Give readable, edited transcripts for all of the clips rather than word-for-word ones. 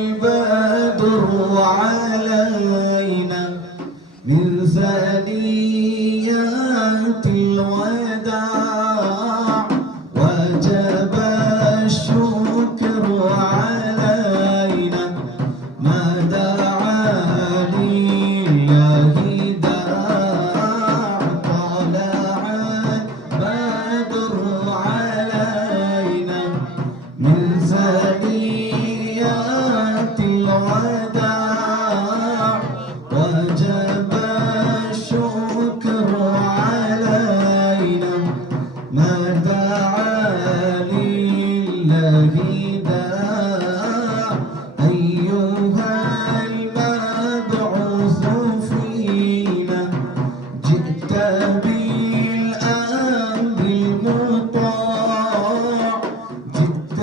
البدر علينا من ثنيات الوداع وجب الشكر علينا ما دعا لله داع طلع البدر علينا من ثنيات الوداع وجب الشكر علينا ما دعا لله داع أيها المبعوث فينا جئت بالأمر المطاع جئت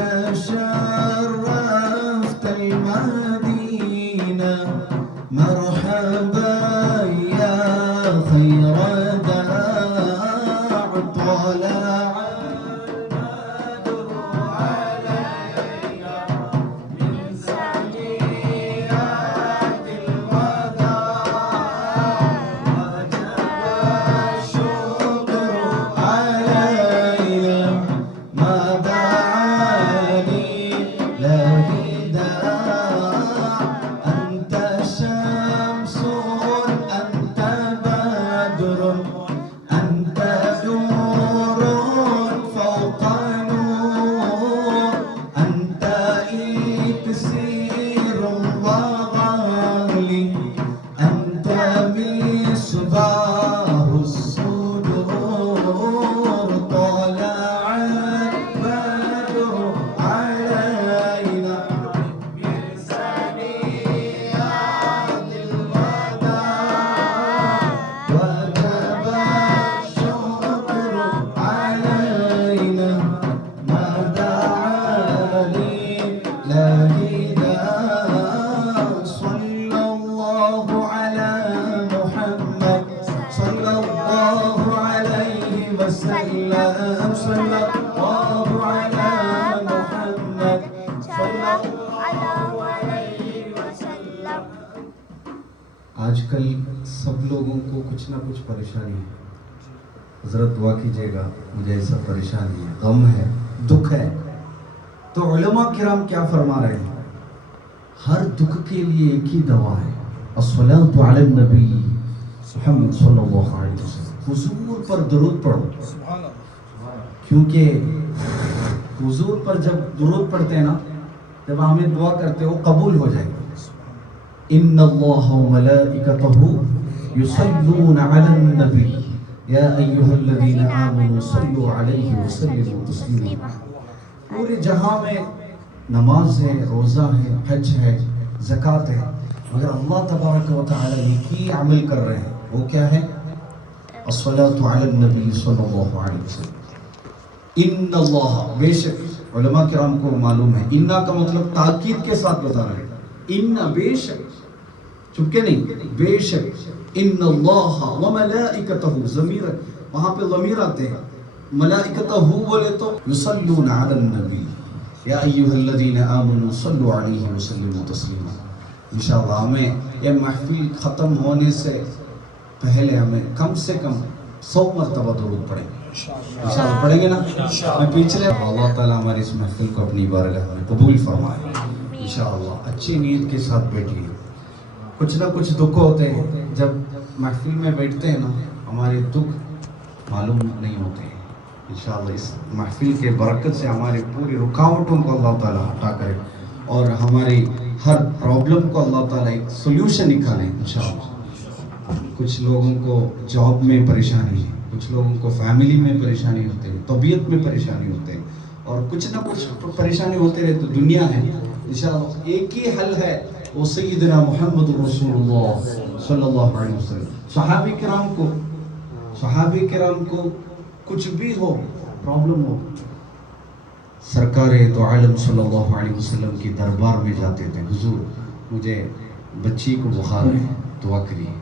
شرفت المدينة مرحبا يا خير داع طلع البدر علينا من ثنيات الوداع وجب الشكر علينا ما دعا لله داع أنت شمس أنت بدر أنت نور فوق نور أنت إكسير وغالي أنت مصباح الصدور طلع البدر علينا من ثنيات الوداع وجب الشكر علينا ما دعا لله داع صلى الله على محمد صلى الله عليه وسلم صلى الله على محمد صلى الله عليه وسلم. آج کل سب لوگوں کو کچھ نہ کچھ پریشانی ہے. حضرت دعا کیجیے گا مجھے ایسا پریشانی ہے, غم ہے, دکھ ہے. تو علماء کرام کیا فرما رہے ہیں؟ ہر دکھ کے لیے ایک ہی دوا ہے, الصلاۃ علی النبی محمد صلی اللہ علیہ وسلم. حضور پر درود پڑھو, کیونکہ حضور پر جب درود پڑھتے ہیں نا, جب ہمیں دعا کرتے ہو قبول ہو جائے گا. ان اللہ وملائکتہ یصلون علی النبی یا ایھا الذین آمنوا صلوا علیہ وسلموا تسلیما. پورے جہاں میں نماز ہے, روزہ ہے, حج ہے, زکوٰۃ ہے, مگر اللہ تبارک و تعالی ایک ہی عمل کر رہے ہیں, وہ کیا ہے؟ الصلاۃ علی النبی صلی اللہ علیہ وسلم. ان اللہ, بے شک علماء کرام کو معلوم ہے انا کا مطلب تاکید کے ساتھ بتا رہے ہیں. ان بے شک, چپکے نہیں, بے شک. ان اللہ وملائکتہ, ضمیر وہاں پہ ضمیر آتے ہیں. ملائکتہ بولے تو یصلون علی النبی یا ایھا الذین آمنوا صلوا علیہ وسلموا تسلیما. انشاءاللہ ہمیں یہ محفل ختم ہونے سے پہلے ہمیں کم سے کم 100 مرتبہ درود پڑھیں گے. انشاءاللہ پڑھیں گے نا؟ میں پچھلے اللہ تعالیٰ ہماری اس محفل کو اپنی بارگاہ میں قبول فرمائے. انشاءاللہ اچھی نیت کے ساتھ بیٹھیے. کچھ نہ کچھ دکھ ہوتے ہیں, جب محفل میں بیٹھتے ہیں نا ہمارے دکھ معلوم نہیں ہوتے ہیں. انشاءاللہ اس محفل کے برکت سے ہماری پوری رکاوٹوں کو اللہ تعالیٰ ہٹا کرے اور ہماری ہر پرابلم کو اللہ تعالیٰ ایک سولوشن نکالے انشاءاللہ. کچھ لوگوں کو جاب میں پریشانی ہے, کچھ لوگوں کو فیملی میں پریشانی ہوتے ہے, طبیعت میں پریشانی ہوتے ہے, اور کچھ نہ کچھ پریشانی ہوتے رہے. تو دنیا ہے انشاءاللہ ایک ہی حل ہے, وہ سیدنا محمد رسول اللہ صلی اللہ علیہ وسلم. صحابہ کرام کو کچھ بھی ہو, پرابلم ہو, سرکار دو عالم صلی اللہ علیہ وسلم کی دربار میں جاتے تھے. حضور مجھے بچی کو بخار ہے, دعا کریے.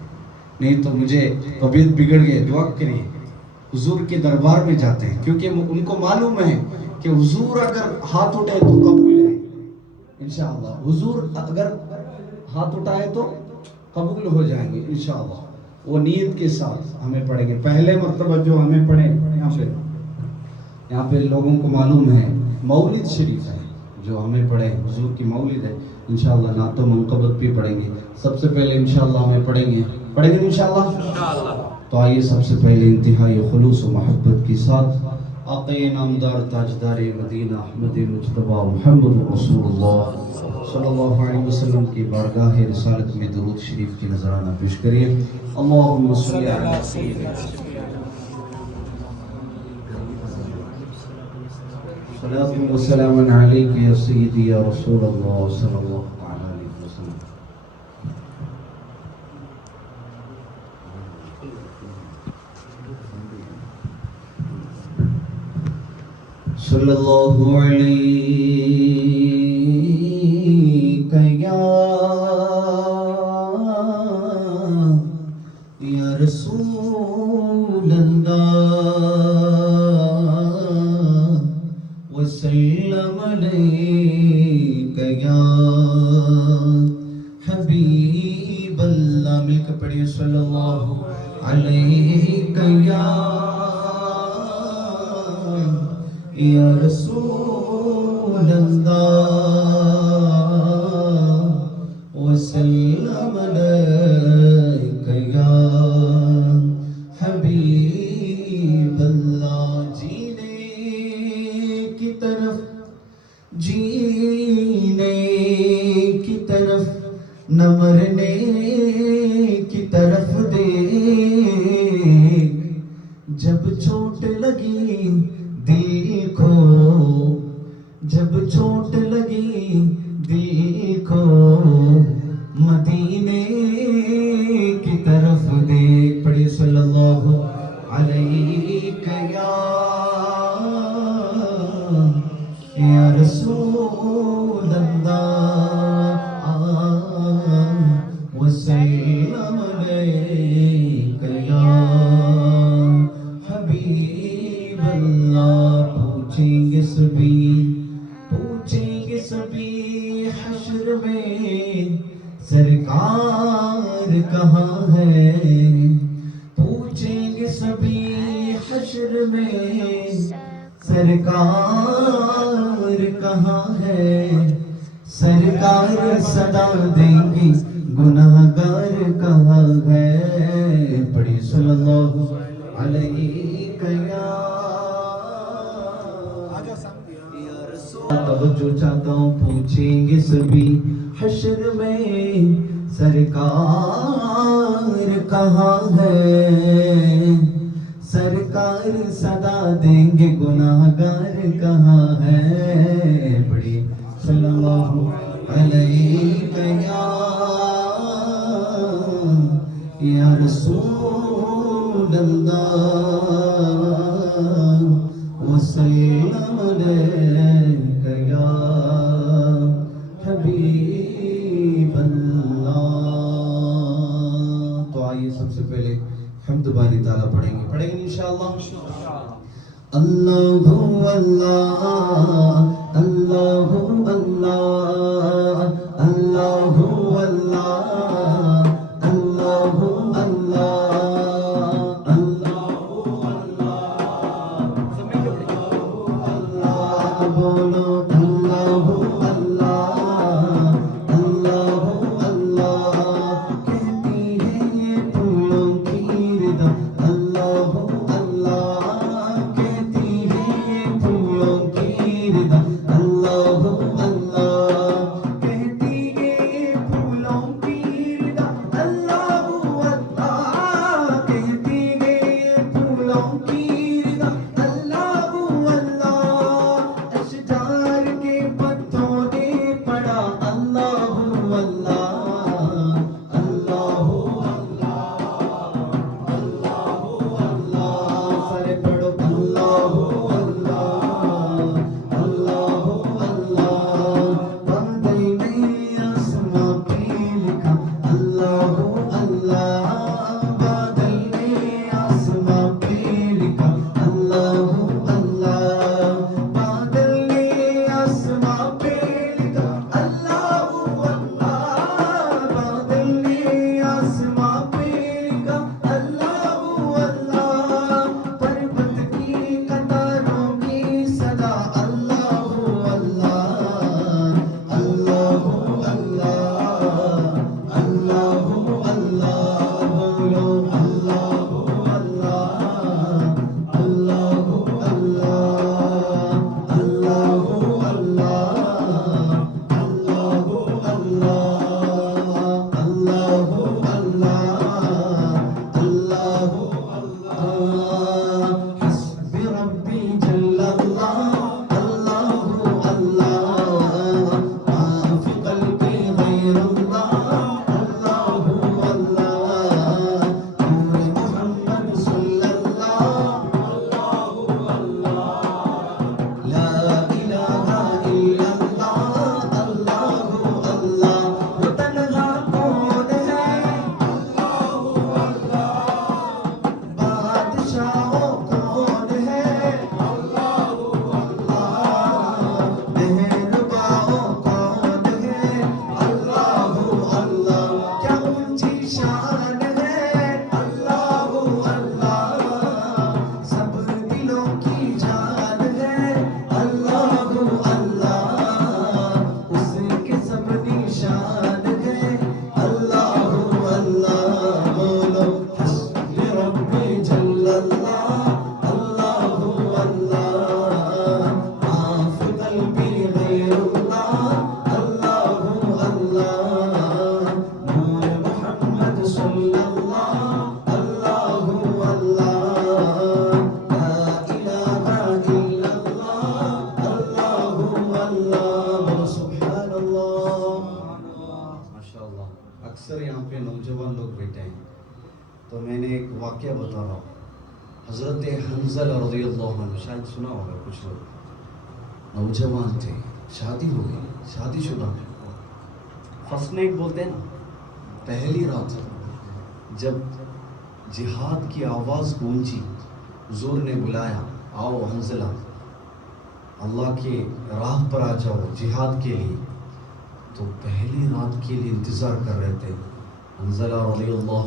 نہیں تو مجھے طبیعت بگڑ گئی, دعا کریے. حضور کے دربار میں جاتے ہیں کیونکہ ان کو معلوم ہے کہ حضور اگر ہاتھ اٹھائے تو قبول ہے انشاءاللہ حضور اگر ہاتھ اٹھائے تو قبول ہو جائیں گے انشاءاللہ. وہ نیت کے ساتھ ہمیں پڑھیں گے. پہلے مرتبہ جو ہمیں پڑھیں یہاں پہ لوگوں کو معلوم ہے مولد شریف ہے جو ہمیں پڑھیں حضور کی مولد ہے. انشاءاللہ نعت و منقبت بھی پڑھیں گے. سب سے پہلے انشاءاللہ ہمیں پڑھیں گے انشاءاللہ. تو آئیے سب سے پہلے انتہائی خلوص و محبت کے ساتھ آقا نامدار تاجدار مدینہ احمد مجتبی محمد رسول اللہ صلی اللہ علیہ وسلم کی بارگاہ رسالت میں درود شریف کی نذرانہ پیش کریے. اللہم صلی علی سیدنا صلاۃ و سلام علیک یا سیدی یا رسول اللہ صلی اللہ علیہ وسلم. صلی اللہ علیہ یا رسول اللہ وسلم علیک یا حبیب اللہ. مل کر پڑھیے صلی اللہ علیہ یا رسول اللہ وسلم علیک یا حبیب اللہ. جینے کی طرف نہ مرنے کی طرف دیکھ. جب چوٹ لگی دل کو جب چوٹ لگی دل کو مدینے کی طرف دیکھ. پڑھیے صلی اللہ علیہ یا رسول اللہ وسلم علیک یا حبیب اللہ. پوچھیں گے سبھی حشر میں سرکار کہاں ہے. پوچھیں گے سبھی حشر میں سرکار کہاں ہے. سرکار صدا دیں گے گناہگار کہاں ہے. پڑھی صلی اللہ علیہ یا رسول. توجہ چاہتا ہوں. پوچھیں گے سبھی حشر میں سرکار کہاں ہے. سرکار صدا دیں گے گناہگار کہاں ہے. بڑی صلی اللہ علیہ یا رسول اللہ وسلم علیک یا حبیب اللہ. تو آئیے سب سے پہلے حمد باری تعالیٰ پڑھیں گے انشاءاللہ. اللہ اللہ اللہ اللہ اللہ اللہ اللہ اللہ اللہ بولو اللہ اللہ اللہ اللہ. کہتی ہے یہ پھولوں کی ردا اللہ اللہ. کہتی ہے یہ پھولوں کی ردا اللہ اللہ. کہتی ہے یہ پھولوں کی غير الله الله الله نور محمد صلى الله لا إله إلا الله الله الله وہ تنہا کون ہے بادشاہوں کون ہے مہرباؤں کون ہے اللہ اللہ کیا اونچی شان ہے اللہ اللہ سب دلوں کی جان ہے اللہ اللہ اس کے سب نشان ہے اللہ اللہ بولو حسبی ربی جل اللہ اللہ اللہ معاف قلبی غیر اللہ اللہ اللہ نور محمد صلی اللہ اللہ اللہ لا الہ الا اللہ اللہ اللہ سبحان اللہ ماشاءاللہ. اکثر یہاں پہ نوجوان لوگ بیٹھے ہیں تو میں نے ایک واقعہ بتا رہا ہوں. حضرت حنظلہ رضی اللہ عنہ شاید سنا ہوگا کچھ لوگ. نوجوان تھے, شادی ہو گئی, شادی شدہ. فرسٹ نائٹ بولتے ہیں نا, پہلی رات جب جہاد کی آواز گونجی, حضور نے بلایا آؤ حنظلہ اللہ کی راہ پر آ جاؤ جہاد کے لیے. تو پہلی رات کے لیے انتظار کر رہے تھے. حنظلہ رضی اللہ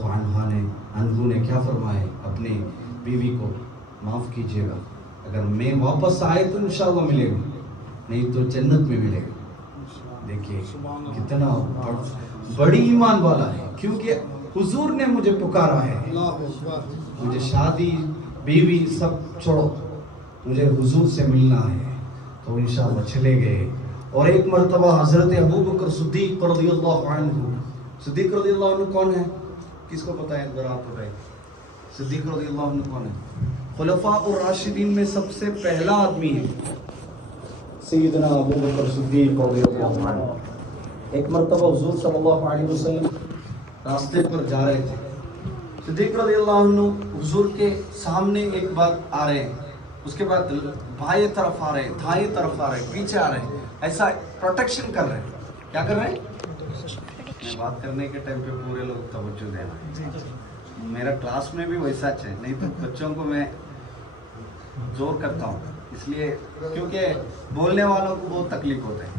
عنہ نے کیا فرمایا اپنی بیوی کو, معاف کیجیے گا, اگر میں واپس آئے تو انشاءاللہ ملے گا, نہیں تو جنت میں ملے گا. دیکھیے کتنا بڑی ایمان والا ہے, کیونکہ حضور نے مجھے پکارا ہے, مجھے شادی بیوی سب چھوڑو, مجھے حضور سے ملنا ہے. تو انشاءاللہ چلے گئے. اور ایک مرتبہ حضرت ابوبکر صدیق رضی اللہ عنہ, صدیق رضی اللہ عنہ کون ہے, کس کو پتا ہے, ذرا آپ بتائیں صدیق رضی اللہ عنہ کون ہے؟ خلفاء الراشدین میں سب سے پہلا آدمی ہے سیدنا ابوبکر صدیق رضی اللہ عنہ. ایک مرتبہ حضور صلی اللہ علیہ وسلم راستے پر جا رہے تھے. صدیق رضی اللہ عنہ حضور کے سامنے ایک بار آ رہے ہیں, اس کے بعد بائیں طرف آ رہے ہیں, دائیں طرف آ رہے ہیں, پیچھے آ رہے ہیں, ایسا پروٹیکشن کر رہے ہیں. کیا کر رہے ہیں؟ میں بات کرنے کے ٹائم پہ پورے لوگ توجہ دینا. میرا کلاس میں بھی ویسا ہے, نہیں تو بچوں کو میں زور کرتا ہوں, اس لیے کیونکہ بولنے والوں کو بہت تکلیف ہوتا ہے.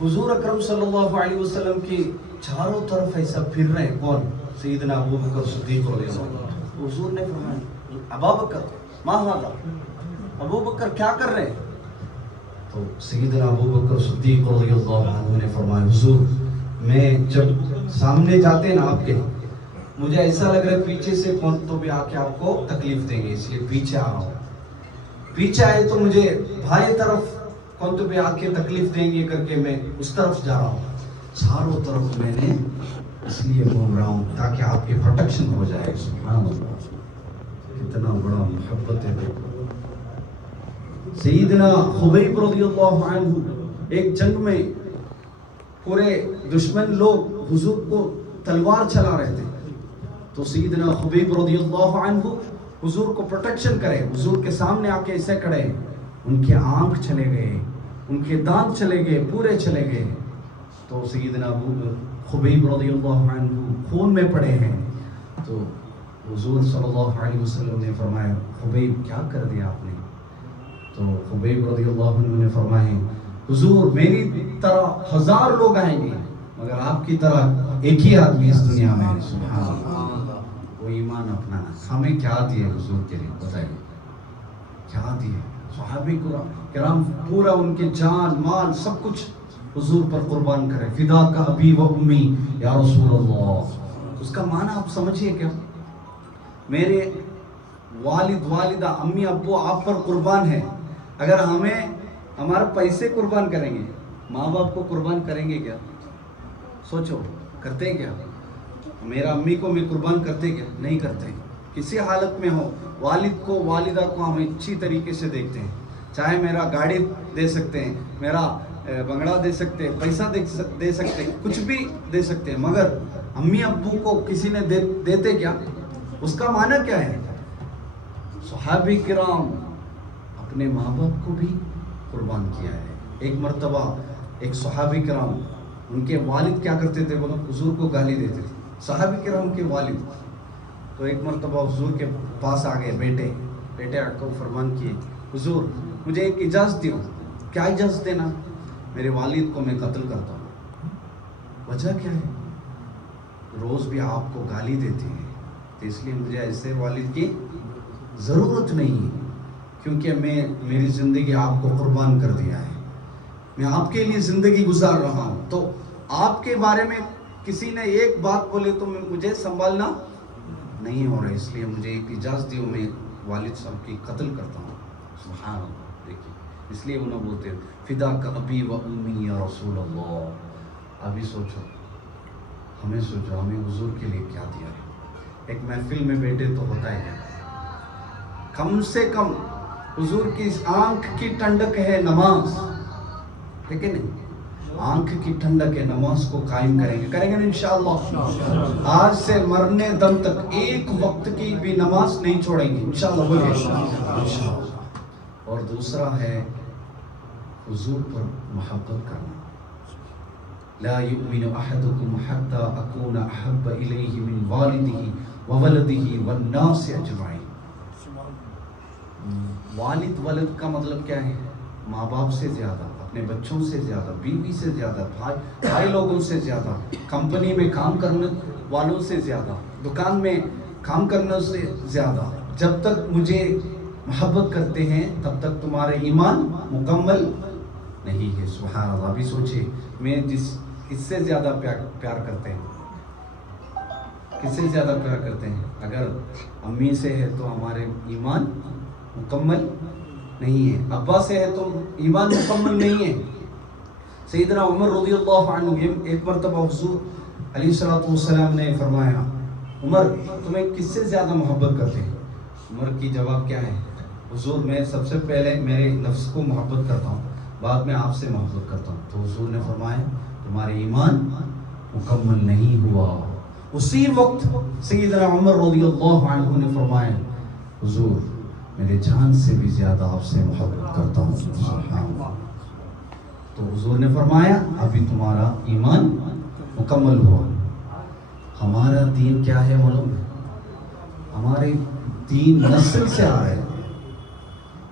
حضور اکرم صلی اللہ علیہ وسلم کی چاروں طرف ایسا پھر رہے ہیں, کون؟ سیدنا ابوبکر صدیق رضی اللہ عنہ. حضور نے فرمایا ابوبکر ما ھذا, ابوبکر کیا کر رہے ہیں؟ تو سیدنا ابوبکر صدیق رضی اللہ عنہ نے فرمایا حضور میں جب سامنے جاتے ہیں نا آپ کے, مجھے ایسا لگ رہا ہے پیچھے سے کون تو بھی آ کے آپ کو تکلیف دیں گے, اس لیے پیچھے آ رہا ہوں. پیچھے آئے تو مجھے بھائی طرف کون تو بھی آ کے تکلیف دیں گے کر کے میں اس طرف جا رہا ہوں. چاروں طرف میں نے اس لیے گھوم رہا ہوں تاکہ آپ کی پروٹیکشن ہو جائے. سبحان اللہ, کتنا بڑا محبت ہے. سیدنا خبیب رضی اللہ عنہ ایک جنگ میں پورے دشمن لوگ حضور کو تلوار چلا رہے تھے, تو سیدنا خبیب رضی اللہ عنہ حضور کو پروٹیکشن کرے, حضور کے سامنے آ کے ایسے کھڑے, ان کے آنکھ چلے گئے, ان کے دانت چلے گئے, پورے چلے گئے. تو سیدنا خبیب رضی اللہ عنہ خون میں پڑے ہیں. تو حضور صلی اللہ علیہ وسلم نے فرمایا خبیب کیا کر دیا آپ نے؟ تو خبیب رضی اللہ عنہ نے فرمایا حضور میری طرح 1000 لوگ آئیں گے مگر آپ کی طرح ایک ہی آدمی اس دنیا میں ہے. سبحان اللہ, وہ ایمان اپنانا. ہمیں کیا دیا حضور کے لیے بتائیے, کیا دیا؟ صحابہ کرام پورا ان کے جان مال سب کچھ حضور پر قربان کرے. فدا کا ابی و امی یا رسول اللہ, اس کا معنی آپ سمجھیے کیا؟ میرے والد والدہ امی ابو آپ پر قربان ہیں, اگر ہمیں ہمارے پیسے قربان کریں گے, ماں باپ کو قربان کریں گے کیا؟ سوچو, کرتے کیا؟ میرا امی کو میں قربان کرتے کیا؟ نہیں کرتے. کسی حالت میں ہو والد کو والدہ کو ہم اچھی طریقے سے دیکھتے ہیں, چاہے میرا گاڑی دے سکتے ہیں, میرا بنگلہ دے سکتے ہیں, پیسہ دے سکتے ہیں, کچھ بھی دے سکتے ہیں, مگر امی ابو کو کسی نے دیتے کیا؟ اس کا معنی کیا ہے؟ صحابہ کرام اپنے ماں باپ کو بھی قربان کیا ہے. ایک مرتبہ ایک صحابہ کرام, ان کے والد کیا کرتے تھے بولو؟ حضور کو گالی دیتے تھے. صحابہ کرام کے والد. تو ایک مرتبہ حضور کے پاس آ گئے بیٹے آ کو فرمان کیے, حضور مجھے ایک اجازت دیو. کیا اجازت دینا؟ میرے والد کو میں قتل کرتا ہوں. وجہ کیا ہے؟ روز بھی آپ کو گالی دیتے ہیں, تو اس لیے مجھے ایسے والد کی ضرورت نہیں ہے, کیونکہ میں میری زندگی آپ کو قربان کر دیا ہے, میں آپ کے لیے زندگی گزار رہا ہوں. تو آپ کے بارے میں کسی نے ایک بات بولے تو مجھے سنبھالنا نہیں ہو رہا, اس لیے مجھے ایک اجازت دیو, میں والد صاحب کی قتل کرتا ہوں. سبحان اللہ. دیکھیے, اس لیے انہوں بولتے ہیں فدا کا ابی و امی یا رسول اللہ. ابھی سوچو, ہمیں حضور کے لیے کیا دیا ہے. ایک محفل میں بیٹھے تو ہوتا ہے کم سے کم حضور کی آنکھ کی ٹھنڈک ہے نماز, ٹھیک ہے نہیں؟ آنکھ کی ٹھنڈک ہے, نماز کو قائم کریں گے انشاءاللہ. آج سے مرنے دم تک ایک وقت کی بھی نماز نہیں چھوڑیں گے انشاءاللہ. بولیے. اور دوسرا ہے حضور پر محبت کرنا. لا يؤمن احدكم حتى اكون احب اليه من والده وولده والناس اجمعين. والد ولد کا مطلب کیا ہے؟ ماں باپ سے زیادہ, اپنے بچوں سے زیادہ, بیوی سے زیادہ, بھائی لوگوں سے زیادہ, کمپنی میں کام کرنے والوں سے زیادہ, دکان میں کام کرنے سے زیادہ. جب تک مجھے محبت کرتے ہیں تب تک تمہارے ایمان مکمل نہیں ہے. سبحان اللہ. ابھی سوچے, میں کس سے زیادہ پیار کرتے ہیں؟ کس سے زیادہ پیار کرتے ہیں؟ اگر امی سے ہے تو ہمارے ایمان مکمل نہیں ہے, ابا سے ہے تو ایمان مکمل نہیں ہے. سیدنا عمر رضی اللہ عنہ, ایک مرتبہ حضور علیہ الصلوۃ والسلام نے فرمایا, عمر تمہیں کس سے زیادہ محبت کرتے ہیں؟ عمر کی جواب کیا ہے؟ حضور میں سب سے پہلے میرے نفس کو محبت کرتا ہوں, بعد میں آپ سے محبت کرتا ہوں. تو حضور نے فرمایا تمہارے ایمان مکمل نہیں ہوا. اسی وقت سیدنا عمر رضی اللہ عنہ نے فرمایا, حضور میرے جان سے بھی زیادہ آپ سے محبت کرتا ہوں. سبحان اللہ. تو حضور نے فرمایا ابھی تمہارا ایمان مکمل ہوا. ہمارا دین کیا ہے معلوم ہے؟ ہمارے دین نسل سے آ رہے ہیں.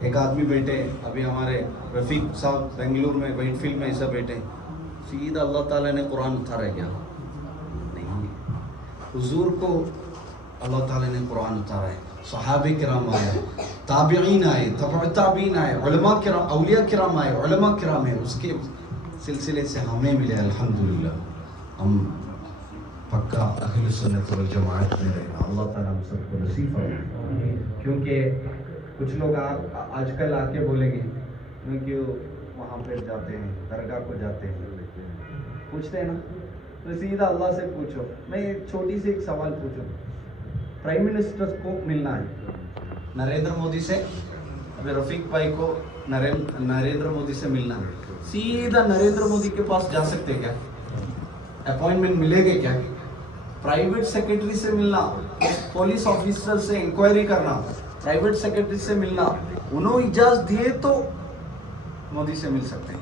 ایک آدمی بیٹھے, ابھی ہمارے رفیق صاحب بنگلور میں وائٹ فیلڈ میں ایسا بیٹھے, سیدھا اللہ تعالیٰ نے قرآن اتارا ہے کیا؟ نہیں. حضور کو اللہ تعالیٰ نے قرآن اتارا ہے, صحابہ کرام آئے, تابعین آئے, تبع تابعین آئے, علماء کرام, اولیاء کرام آئے, علماء کرام ہیں, اس کے سلسلے سے ہمیں ملے الحمدللہ. ہم پکا اہل سنت والجماعت میں رہنا اللہ تعالیٰ ہم سب کو نصیب فرمائے. کیونکہ کچھ لوگ آج کل آ کے بولیں گے کیوں وہاں پہ جاتے ہیں, درگاہ کو جاتے ہیں, پوچھتے ہیں نا, تو سیدھا اللہ سے پوچھو. میں ایک چھوٹی سی ایک سوال پوچھوں, پرائم منسٹر کو ملنا ہے نریندر مودی سے, ابھی رفیق بھائی کو نریندر مودی سے ملنا ہے, سیدھا نریندر مودی کے پاس جا سکتے کیا؟ اپوائنٹمنٹ ملے گے کیا؟ پرائیویٹ سیکرٹری سے ملنا, پولیس آفیسر سے انکوائری کرنا, پرائیویٹ سیکرٹری سے ملنا, انہوں اجازت دیے تو مودی سے مل سکتے ہیں.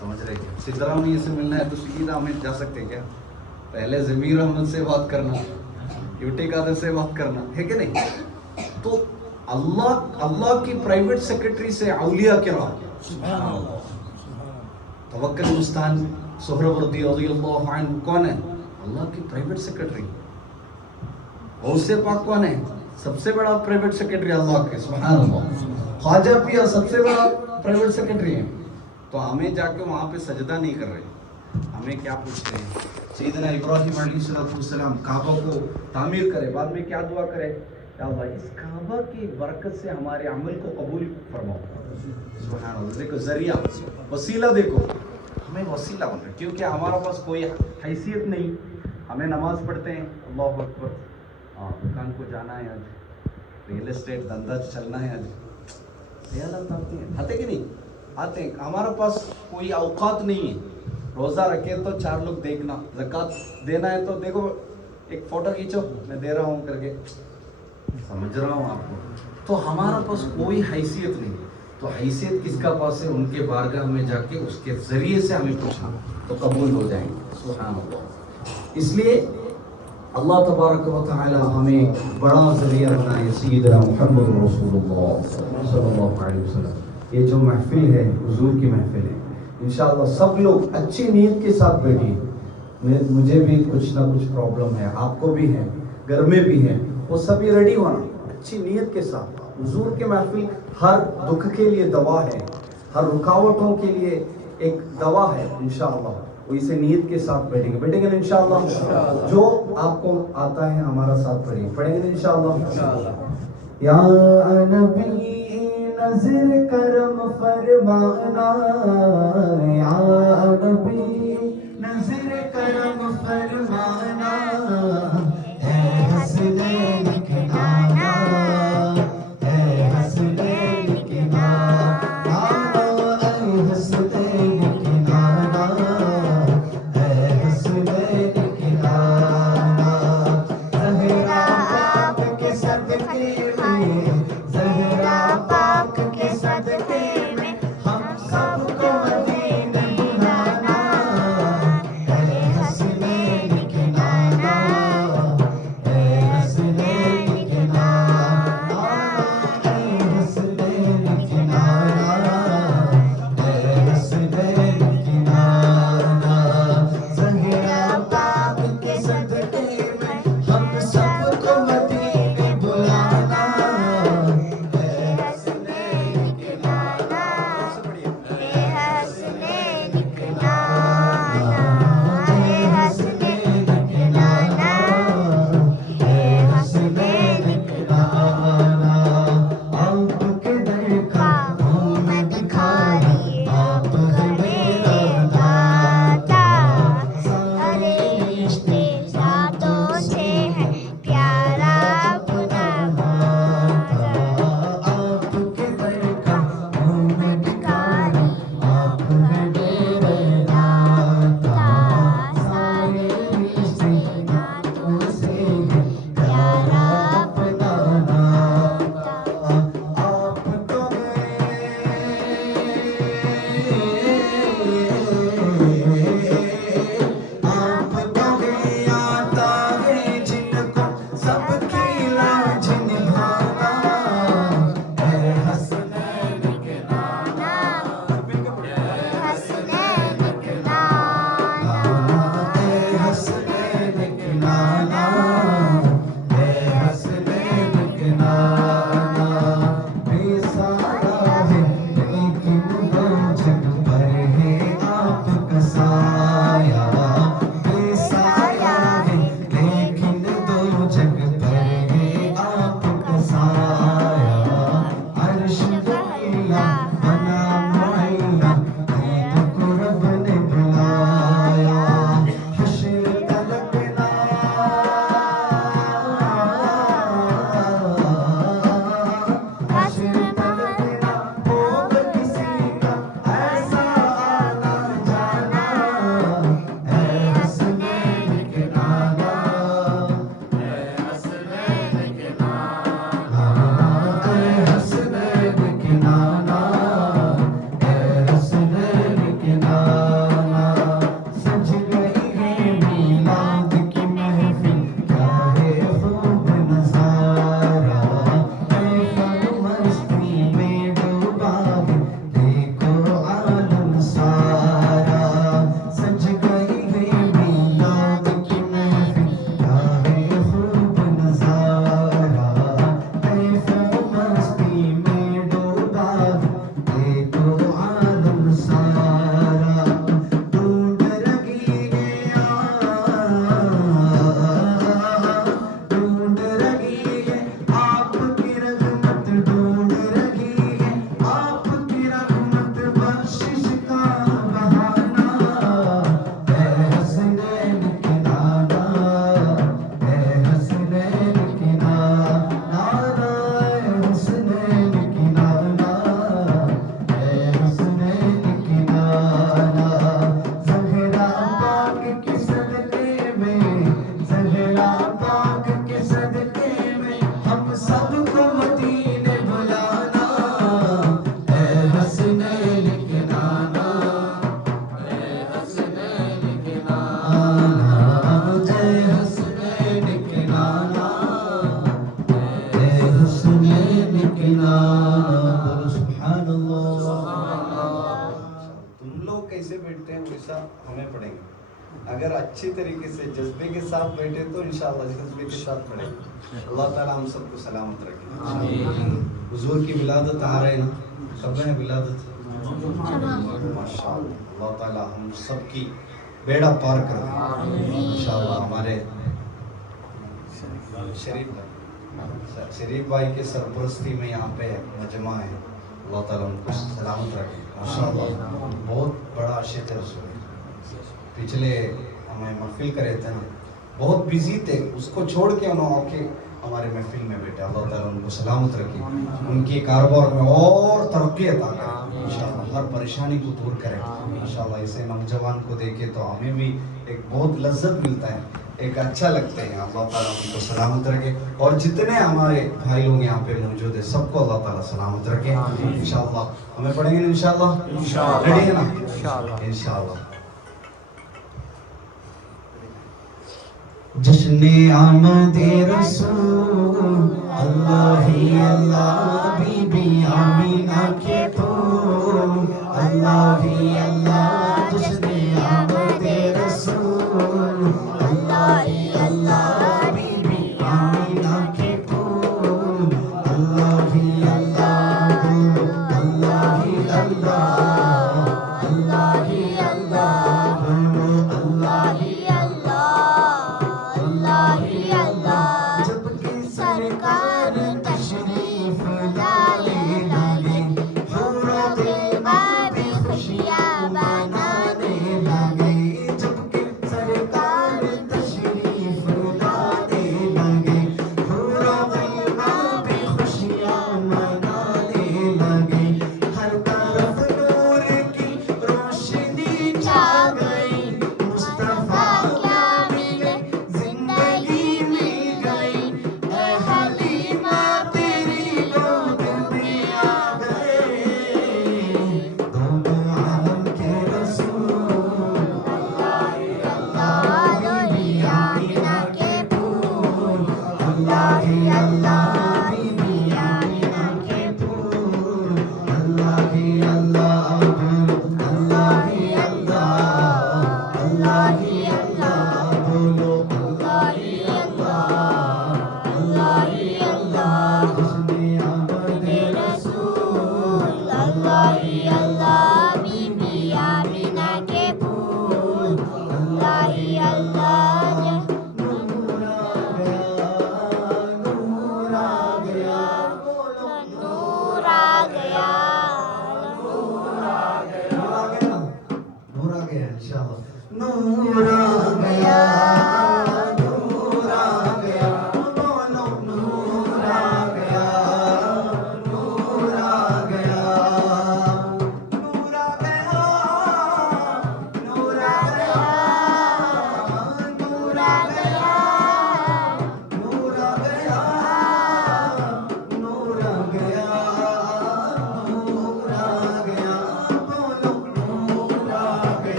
سمجھ رہے کیا؟ سدھرامیا سے ملنا ہے تو سیدھا ہمیں جا سکتے کیا؟ پہلے ضمیر احمد سے بات کرنا, یوٹی قادر سے بات کرنا ہے کہ نہیں؟ تو اللہ کی پرائیویٹ سیکرٹری سے اولیاء کرام, توکل مستان سہروردی رضی اللہ عنہ کون ہے؟ اللہ کی پرائیویٹ سیکرٹری. غوث پاک کون ہے؟ سب سے بڑا پرائیویٹ سیکرٹری اللہ کے. سبحان اللہ. خواجہ پیا سب سے بڑا پرائیویٹ سیکرٹری ہے. تو ہمیں جا کے وہاں پہ سجدہ نہیں کر رہے, ہمیں کیا پوچھتے ہیں؟ سیدنا ابراہیم علیہ السلام کعبہ کو تعمیر کرے, بعد میں کیا دعا کرے؟ یا اللہ اس کعبہ کی برکت سے ہمارے عمل کو قبول فرماؤ. سبحان اللہ. دیکھو ذریعہ, وسیلہ دیکھو, ہمیں وسیلہ بن رہا ہے کیونکہ ہمارا پاس کوئی حیثیت نہیں. ہمیں نماز پڑھتے ہیں, اللہ اکبر, دکان کو جانا ہے, آج ریئل اسٹیٹ دھندا چلنا ہے, آج خیالات آتے ہیں, آتے کہ نہیں؟ آتے ہیں. ہمارے پاس کوئی اوقات نہیں ہے. روزہ رکھے تو 4 لوگ دیکھنا, زکوٰۃ دینا ہے تو دیکھو ایک فوٹو کھینچو میں دے رہا ہوں کر کے, سمجھ رہا ہوں آپ کو. تو ہمارا پاس کوئی حیثیت نہیں. تو حیثیت کس کا پاس ہے؟ ان کے بارگاہ میں جا کے اس کے ذریعے سے ہمیں پوچھنا تو قبول ہو جائیں گے. سبحان اللہ. اس لیے اللہ تبارک و تعالی ہمیں بڑا ذریعہ بنائے. سیدنا محمد رسول اللہ صلی اللہ علیہ وسلم. یہ جو محفل ہے حضور کی محفل ہے. انشاءاللہ سب لوگ اچھی نیت کے ساتھ بیٹھیں. مجھے بھی کچھ نہ کچھ پرابلم ہے, آپ کو بھی ہے, گھر میں بھی ہے, وہ سبھی ریڈی ہونا اچھی نیت کے ساتھ. حضور کے محفل ہر دکھ کے لیے دوا ہے, ہر رکاوٹوں کے لیے ایک دوا ہے. انشاءاللہ وہ اسے نیت کے ساتھ بیٹھیں گے نا انشاءاللہ. جو آپ کو آتا ہے ہمارا ساتھ پڑھیں گے انشاءاللہ. یا نبی نظر کرم فرمانا, یا نبی نظر کرم فرمانا, اے حسنین کے نانا, اے حسنین کے نانا, اے حسنین کے نانا, اے حسنین کے نانا. زہرا پاک کے صدقے میں, زہرا پاک کے صدقے میں ہم سب کو مدینے بلانا, اے حسنین کے نانا. اگر اچھی طریقے سے جذبے کے ساتھ بیٹھے تو انشاءاللہ جذبے کے ساتھ پڑھیں. اللہ تعالیٰ ہم سب کو سلامت رکھے. حضور کی ولادت آ رہے ہیں نا, کب ہے ولادت؟ ماشاءاللہ. اللہ تعالیٰ ہم سب کی بیڑا پار کر دیں انشاءاللہ. ہمارے شریف بھائی کے سرپرستی میں یہاں پہ مجمع ہے. اللہ تعالیٰ ان کو سلامت رکھے. ماشاءاللہ بہت بڑا عاشق رسول ہے. پچھلے ہمیں محفل کرے تھے نا, بہت بزی تھے, اس کو چھوڑ کے انہوں آ کے ہمارے محفل میں بیٹھے. اللہ تعالیٰ ان کو سلامت رکھے, ان کے کاروبار میں اور ترقی عطا کرے انشاءاللہ, ہر پریشانی کو دور کرے انشاءاللہ. اسے نوجوان کو دیکھے تو ہمیں بھی ایک بہت لذت ملتا ہے, ایک اچھا لگتا ہے. اللہ تعالیٰ ان کو سلامت رکھے, اور جتنے ہمارے بھائی لوگ یہاں پہ موجود ہیں سب کو اللہ تعالیٰ سلامت رکھے انشاءاللہ. ہمیں پڑھیں گے انشاءاللہ, ریڈی ہے نا انشاءاللہ. جشن آمد رسول اللہ ہی اللہ, بی بی آمینہ کے پھول اللہ ہی اللہ. جشن آمد رسول اللہ ہی اللہ, بی بی آمینہ کے پھول اللہ ہی اللہ. اللہ ہی اللہ, اللہ ہی اللہ, اللہ ہی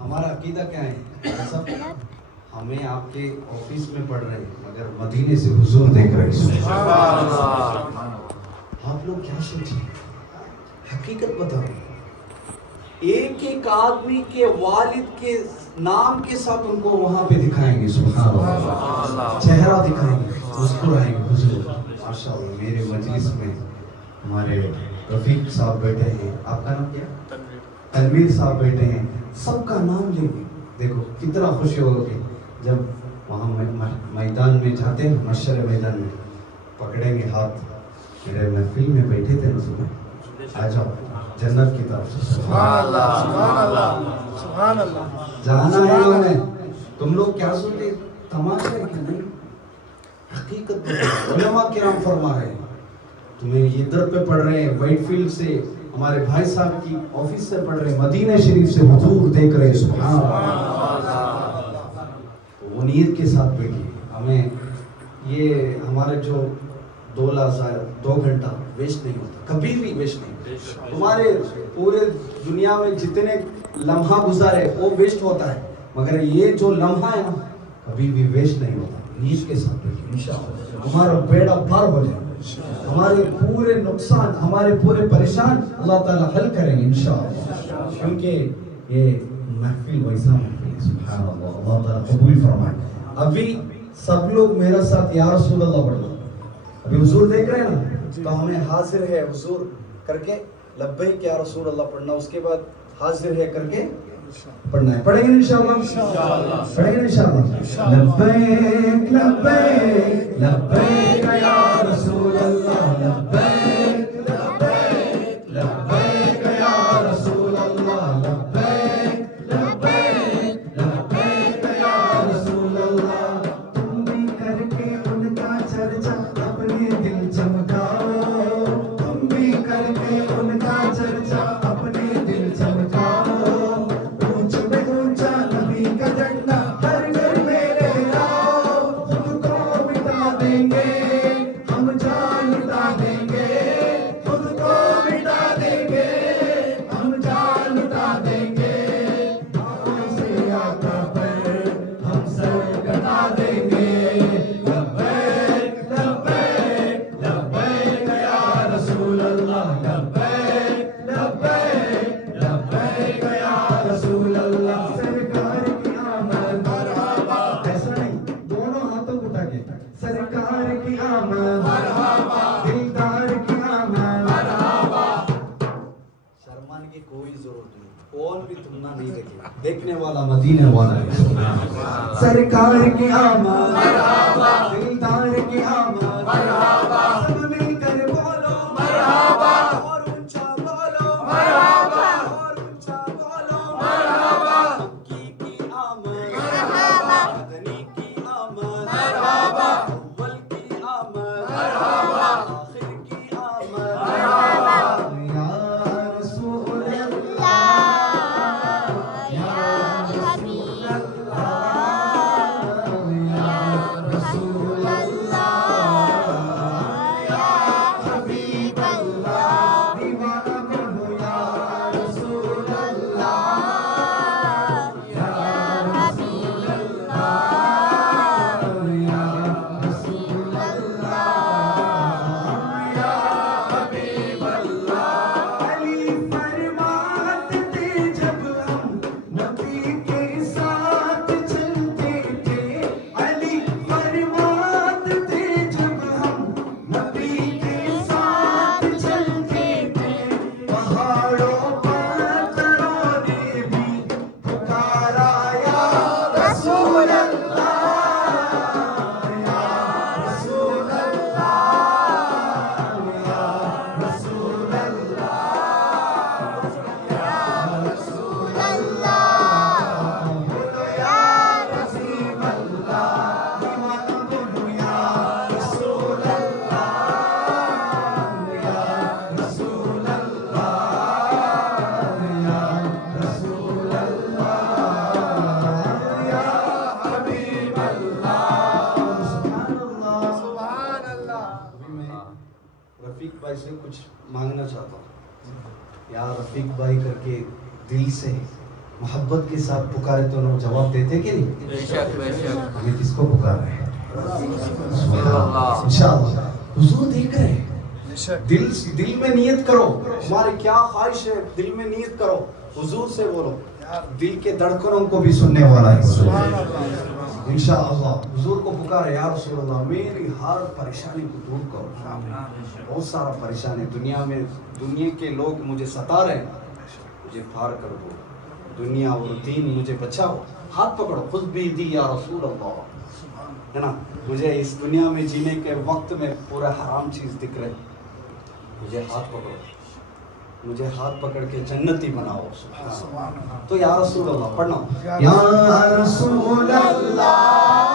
ہمارا عقیدہ کیا ہے؟ سب ہمیں آپ کے آفس میں پڑھ رہے ہیں مگر مدینے سے حضور دیکھ رہے ہیں. آپ لوگ کیا سوچیں, حقیقت بتاؤ. ایک ایک آدمی کے والد کے نام کے ساتھ ان کو وہاں پہ دکھائیں گے. سبحان اللہ, چہرہ دکھائیں گے, مسکرائیں گے. حضور ماشاءاللہ. میرے مجلس میں ہمارے رفیق صاحب بیٹھے ہیں, آپ کا نام کیا؟ تنویر صاحب بیٹھے ہیں, سب کا نام لیں گے. دیکھو کتنا خوشی ہوگی جب وہاں میدان میں جاتے ہیں, محشر میدان میں پکڑیں گے ہاتھ. میرے محفل میں بیٹھے تھے نا صبح, آ جاؤ جنت کی طرف سے. سبحان اللہ, سبحان اللہ, سبحان اللہ. جانا ہے ہمیں. تم لوگ کیا سنتے, تماشا ہے کہ نہیں؟ حقیقت علماء کرام فرما رہے ہیں. تمہیں یہ در پہ پڑھ رہے ہیں, وائٹ فیلڈ سے ہمارے بھائی صاحب کی آفس سے پڑھ رہے ہیں, مدینہ شریف سے حضور دیکھ رہے ہیں. سبحان اللہ. وہ نیت کے ساتھ بیٹھے. ہمیں یہ ہمارے جو 2 گھنٹہ ویسٹ نہیں ہوتا, کبھی بھی ویسٹ نہیں. تمہارے پورے دنیا میں جتنے لمحہ گزارے وہ ویسٹ ہوتا ہے, مگر یہ جو لمحہ ہے نا کبھی بھی ویسٹ نہیں ہوتا. نیت کے ساتھ رکھیے انشاءاللہ تمہارا بیڑا پار ہو جائے. ہمارے پورے نقصان, ہمارے پورے پریشان اللہ تعالیٰ حل کریں گے انشاءاللہ, کیونکہ یہ محفل ویسا محفل ہے. سبحان اللہ, اللہ تعالیٰ قبول فرمائے. ابھی سب لوگ میرا ساتھ یا رسول اللہ پڑھ لو. ابھی حضور دیکھ رہے ہیں نا, تو ہمیں حاضر ہے حضور کر کے لبیک یا رسول اللہ پڑھنا, اس کے بعد حاضر ہے کر کے پڑھنا ہے. پڑھیں گے انشاءاللہ, پڑھیں گے انشاءاللہ. لبیک لبیک لبیک یا رسول اللہ, لبیک لبیک لبیک یا رسول اللہ, لبیک لبیک لبیک یا رسول اللہ. تم بھی کر کے ان کا چرچا اپنے دل چمکاؤ, تم بھی کر کے ان کا چرچا اپنے دل چمکاؤ. دیکھنے والا مدینے والا ہے. سرکار کی آمد مرحبا, دلدار کی آمد مرحبا, سب مل کر بولو مرحبا, اور اونچا بولو مرحبا, اور اونچا بولو مرحبا. مکی کی آمد مرحبا, مدنی کی آمد مرحبا, اول کی آمد مرحبا, آخر کی آمد مرحبا. یا رسول بھائی سے کچھ مانگنا چاہتا ہوں. یا رفیق بھائی کر کے دل سے محبت کے ساتھ پکارے تو لوگ جواب دیتے کہ نہیں؟ بے شک بے شک. ہمیں کس کو پکار رہے ہیں؟ انشاءاللہ حضور دیکھ رہے ہیں. دل میں نیت کرو, ہمارے کیا خواہش ہے دل میں نیت کرو, حضور سے بولو. دل کے دھڑکنوں کو بھی سننے والا ہے انشاءاللہ. حضور کو پکارے, یا رسول اللہ میری ہر پریشانی کو دور کرو. بہت سارا پریشانی دنیا میں, دنیا کے لوگ مجھے ستا رہے ہیں, مجھے پار کر دو, دنیا اور دین مجھے بچاؤ. ہاتھ پکڑو, خود بھی دی یا رسول اللہ, ہے نا. مجھے اس دنیا میں جینے کے وقت میں پورا حرام چیز دکھ رہے, مجھے ہاتھ پکڑو, مجھے ہاتھ پکڑ کے جنتی بناؤ. تو یا رسول اللہ پڑھنا, یا رسول اللہ,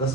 10